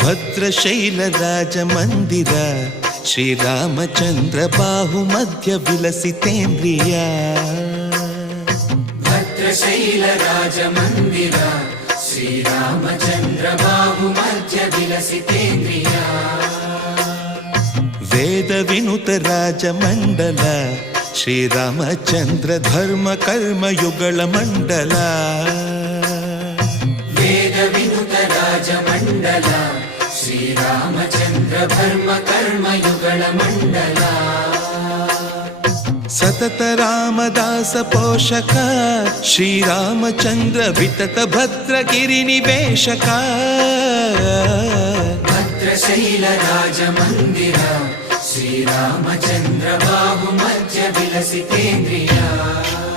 ಭದ್ರಶೈಲ ರಾಜ ಮಂದಿರ ಶ್ರೀರಾಮಚಂದ್ರ ಬಾಹು ಮಧ್ಯ ವಿಲಸಿತೇಂದ್ರಿಯ. ಭದ್ರಶೈಲ ರಾಜ ಮಂದಿರ ಶ್ರೀರಾಮಚಂದ್ರ ಬಾಹು ಮಧ್ಯ ವಿಲಸಿತೇಂದ್ರಿಯ. ವೇದ ವಿನುತ ರಾಜ ಮಂಡಲ ಶ್ರೀರಾಮಚಂದ್ರ ಧರ್ಮ ಕರ್ಮ ಯುಗಳ ಮಂಡಲ. ವೇದ ವಿನುತ ರಾಜ ಮಂಡಲ ಶ್ರೀರಾಮಚಂದ್ರ ಧರ್ಮ ಕರ್ಮ ಯುಗಳ ಮಂಡಲ. ಸತತ ರಾಮದಾಸ ಪೋಷಕ ಶ್ರೀರಾಮಚಂದ್ರ ವಿತತ ಭದ್ರಗಿರಿ ನಿವೇಶಕ. ಭದ್ರಶೈಲ ರಾಜ ಮಂದಿರ ಶ್ರೀರಾಮಚಂದ್ರ ಬಾಹು ಮಧ್ಯ ವಿಲಸಿತೇಂದ್ರಿಯ.